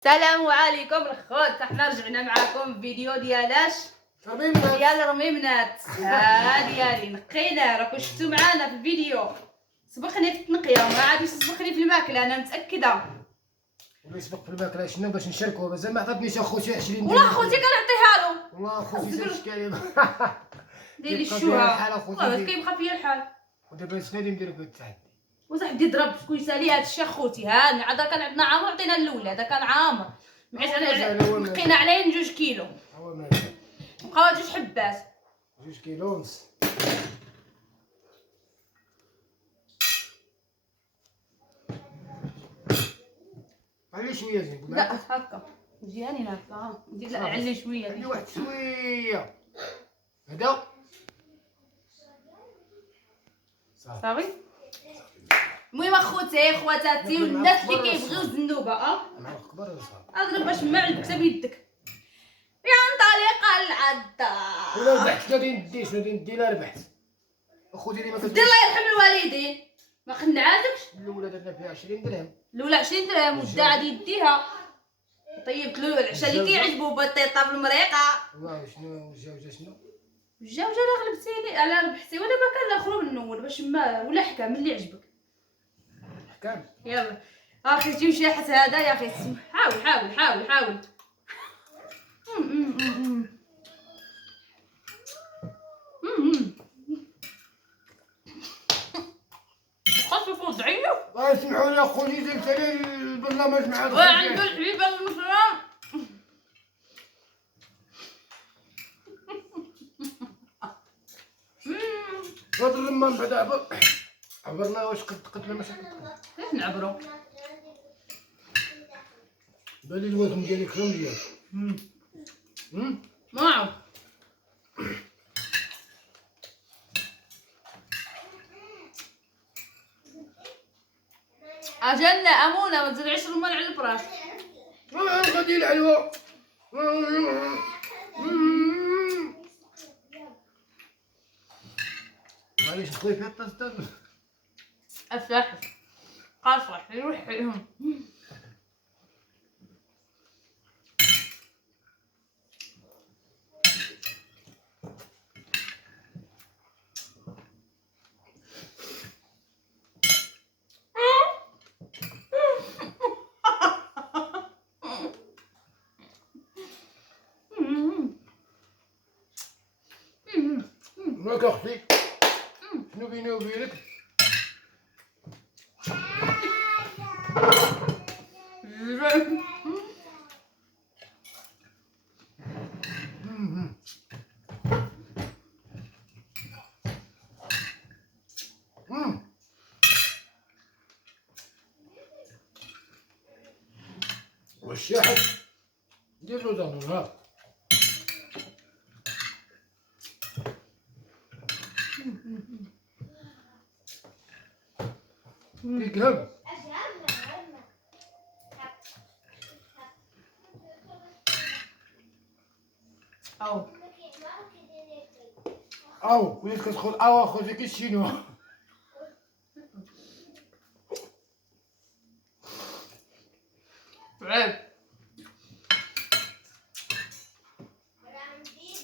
السلام عليكم الخوت، احنا رجعنا معاكم بفيديو ديال رميمنات ديالي. نقينا، راكم شفتوا معانا في الفيديو. سبقني في التنقيه، ما عادش تسبقني في الماكله، انا متاكده. يسبق في الماكله شنو باش نشاركوا؟ مازال ما عطاتنيش اخوتي 20 والله خوتي كنعطيها له. والله اخوتي زاد الكلام دير لي الشوها، والله كيبقى فيا الحال. ودابا شنو غادي ندير بالتحدي؟ وصاحبي ضرب شكون يسالي هادشي اخوتي. هاني عاد كان عندنا عامر عطينا الاولاد، هذا كان عامر معيش نقينا عليه 2 كيلو. هو ماشي بقاو 2 حبات 2 كيلو ونص. علي شويه زين. لا هكا مزيانين هكا. ندير علي شويه، علي واحد شويه هذا صافي. المهم اخوتي خواتاتي والناس اللي كيبغيو الزنوبه مع الكبار صافي اضرب باش ما عجبك بيدك. ينطلق العداء. ولا ربحت شنو غادي ندي لا ربحت اخوتي اللي ما دير الله يرحم الوالدين. ما خنعاتكش الاولى درنا فيها 20 درهم، الاولى 20 درهم ودا غادي يديها. طيبت له العشاء اللي كيعجبو بطيطه بالمريقه. واو شنو الجوجه شنو الجوجه لا غلبتيني على ربحتي ودابا كناخرو من الاول باش ما ولا حكام اللي عجبك. حكام يلا اخي تمشي حتى هذا يا اخي. حاول حاول حاول حاول. خفف وضعيه. الله يسمحوا لي اخوتي زدت علي البرنامج مع وعنده الحبيبه المسلم. هذا الرمان بعدا عبرنا واش قتله ماشي كيف نعبرو؟ بالي الوزن ديالي كثر ديالك. ما نعرف. اجلنا امونه ما تزرعيش الرمان على الفراش. غادي الحلوى معليش خويا فيها الطاس افتح قاصح يروح. مالك اختي شنو بيني وبينك؟ والشاحن دير له دانون ها. يقلب او وليت كتدخل او اخوتي كيشينو. عيب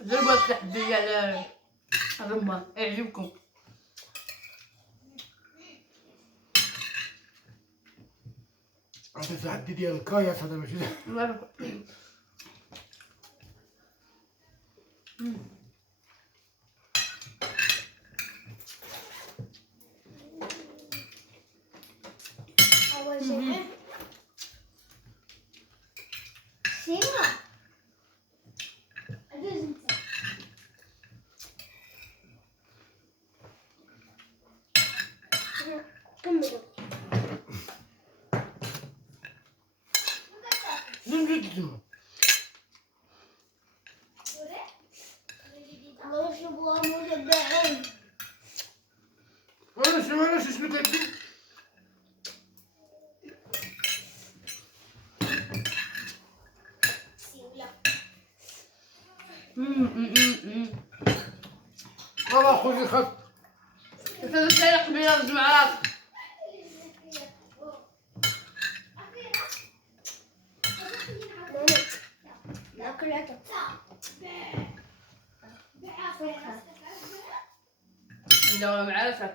جربوا التحدي على الرمان يعجبكم. هذا التحدي ديال الكاياس هذا ماشي انا شنو كدير؟ والله خويا خد انت السيح بيا الجمعات. لا مع راسك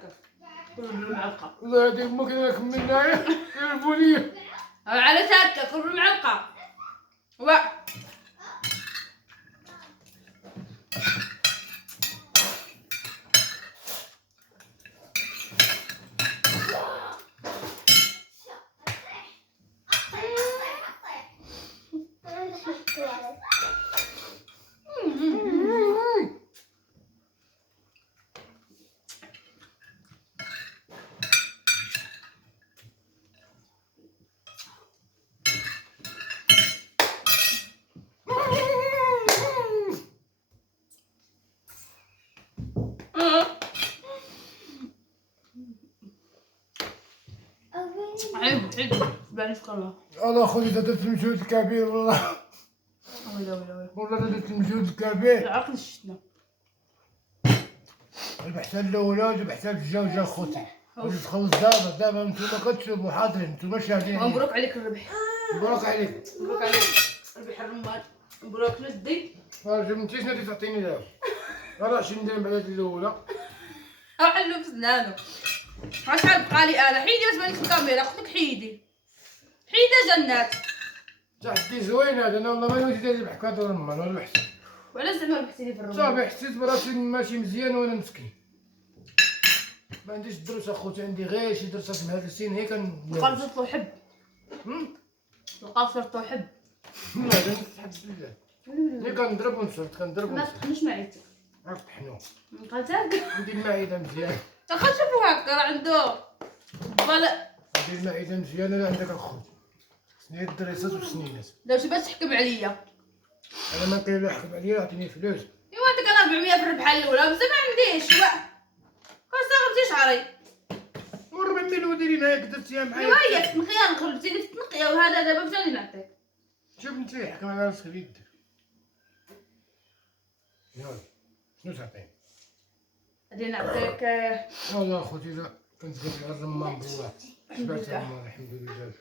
كل بالمعلقة. الله يهديك امك انا كملنا البوليه. على راسك كل بالمعلقة. عيب بلاش كلها. الله خويا درت المجهود الكبير والله. ويلا والله درت المجهود الكبير. العقل شتنا. ربحت الاولى وربحت الجوجه خوتي. تخلص دابا نتوما كتشوفوا حاضرين نتوما شاهدين. مبروك عليك الربح. مبروك عليك. مبروك عليك ربح الرمان. مبروك ندي. فهمتيش نادي تعطيني دابا. راه 20 درهم على الاولى. حلو في سنانو. شحال بقى لي انا حيدي باش مانيش في الكاميرا قلت لك حيدي جنات. تحدي زوين هذا انا والله ما نويت ندير بحال هكا الرمان ولا حسيت. وعلاش زعما ربحتي لي في الرمان؟ صافي حسيت براسي ماشي مزيان وانا مسكين. ما عنديش دروس اخوتي عندي غير شي دراسات مهرسين هي وقال صرتو حب. وقال صرتو حب. لا لا نسحب بالله. ملي كنضرب ونصرت كنضرب ما ونصرت. تطحنوش معيتك. راك طحنو. قالت هكا. عندي المعده مزيان. واخا شوفو هكا راه عنده فوالا. عندي المعده مزيانه لا عندك اخوتي. سنين الدراسات والسنينات. دابا باش تحكم عليا. انا ما كاين لا يحكم عليا يعطيني فلوس. ايوا انت كان 400 في الربحه الاولى بس ما عنديش كنستغربتي شعري. وربع مليون دايرين هاك درتيها معايا. ايوا هي تنقيها نخلبتي لي تنقيها وهذا دابا فين نعطيك. شوف انت حكم على راسك اللي دير. يلا شنو تعطيني؟ غادي نعطيك والله اخوتي لا كنت قلت على الرمان بالله. شبعت الرمان الحمد لله.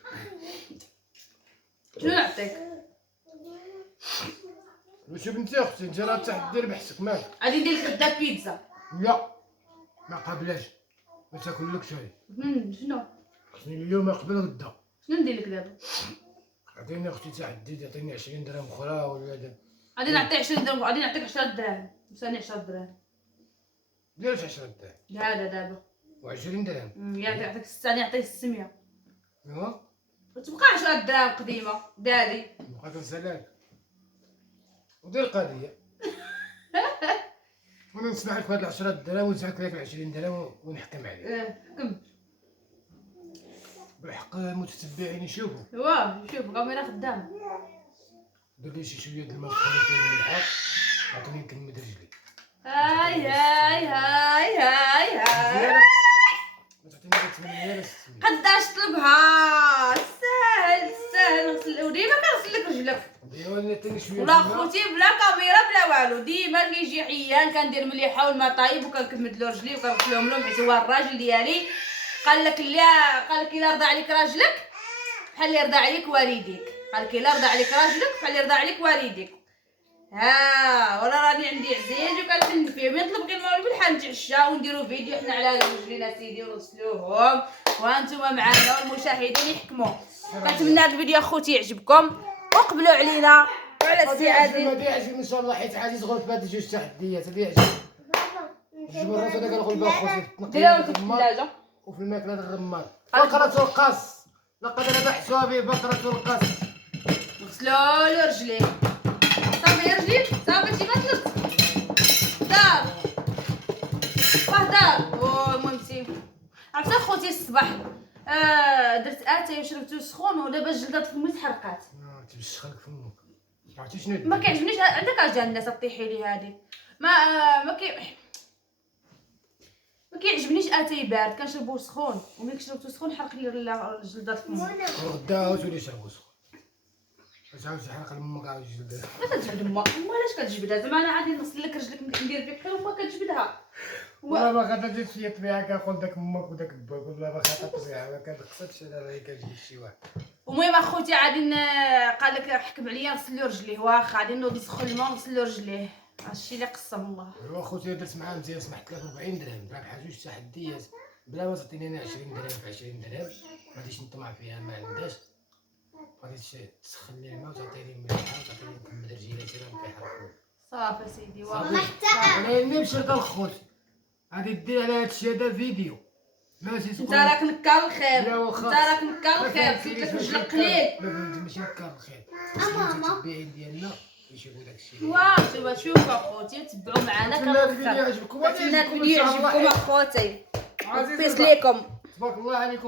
شنو نعطيك؟ شوف انت اختي انت راه تحدي ربحتك مالك. غادي ندير لك غدا بيتزا. لا ما قابلاش ما تاكلكش هاي. شنو؟ خصني اليوم قبل غدا. شنو ندير لك دابا؟ عطيني اختي تحدي تعطيني 20 درهم اخرى ولا دا. غادي نعطيك 20 درهم غادي نعطيك 10 دراهم وثاني 10 دراهم. علاش 10 درهم؟ هذا دابا و20 درهم. يعطيك 600 يعطيك 600 ايوا وتبقى 10 دراهم قديمه دادي. بقى كنسالك ودير القضيه. وانا نسمع لك هاد 10 درهم ونسحق لك 20 درهم ونحكم عليك. حكم بحق المتتبعين يشوفوا. ايوا شوف الكاميرا خدامه. دير لي شي شويه د الماء تخلي فيه الملحه عطيني نكمل رجلي. هاي هاي هاي هاي هاي ما تعطيني غير 800 ولا 600. قداش طلبها سهل نغسل وديما كنغسل لك رجلك. ايوا نعطيني شويه ولا خوتي بلا كاميرا بلا والو ديما كيجي عيان كندير مليحه والما طايب وكنكمد له رجلي وكنغسلهم له حيت هو الراجل ديالي قال لك الا رضى عليك راجلك بحال اللي رضى عليك والديك. قال لك الا رضى عليك راجلك بحال اللي رضى عليك والديك. ولا راني عندي عزيز وكنفن فيه من يطلب غير المولى بالحال نتعشى ونديرو فيديو حنا على رجلينا سيدي ونغسلوهم وانتم معنا والمشاهدين يحكموا. كنتمنى هذا الفيديو اخوتي يعجبكم وقبلوا علينا وعلى السي عادل. غادي يعجبني ان شاء الله حيت عزيز غلط بهاد جوج تحديات غادي يعجبني. جبر راسو داك الغلبه اخوتي ديروها في الثلاجه وفي الماكله ديال الرمان. بقرة القص لقد ربحتها ببقرة القص. غسلوا له رجليه صافي رجليك صافي انتي ما طلبت دار دار. المهم عرفتي اخوتي الصباح درت اتاي وشربتو سخون ودابا الجلده فمي تحرقات. انت بشخلك فمك عرفتي شنو ما كيعجبنيش عندك اجا الناس طيحي لي هذه ما كيعجبنيش اتاي بارد كنشربوه سخون وملي شربتو سخون حرق لي الجلده فمي. غدا تولي شربو سخون تعاود تحرق لامك عاود الجلده. لا تجبد امك علاش كتجبدها زعما انا عادي نغسل لك رجلك ندير فيك خير وما كتجبدها. والله ما خاطرتش فيا طبيعه كنقول داك امك وداك باك والله ما خاطرت فيها ما كنقصدش انا راه كتجي شي واحد. المهم اخوتي غادي قال لك حكم عليا نغسل له رجليه، واخا غادي نوض يسخن الماء ونغسل له رجليه، هادشي اللي قسم الله. ايوا خوتي درت معاه مزيان، سمحت لك 40 درهم رابحه جوج تحديات بلا ما تعطيني انا 20 درهم في 20 درهم، ما غاديش نطمع فيها ما عندهاش. غادي تسخن لي الماء وتعطيني مليحه وتعطيني نكمل رجيلاتي راه كيحرقوا. صافي سيدي صافي انا نمشي للخوت غادي دير على هادشي هذا فيديو ماشي انت تقول راك نكال الخير، لا واخا. انت راك نكال الخير، قلت لك رجلك قليل. ماشي نكر الخير. ماما التبعين ديالنا يشوفوا داكشي. واخا شوفوا اخوتي تبعوا معنا نتمنى الفيديو كنوخر. يعجبكم. نتمنى الفيديو يعجبكم اخوتي. عزيزي بيس ليكم. تبارك الله عليكم.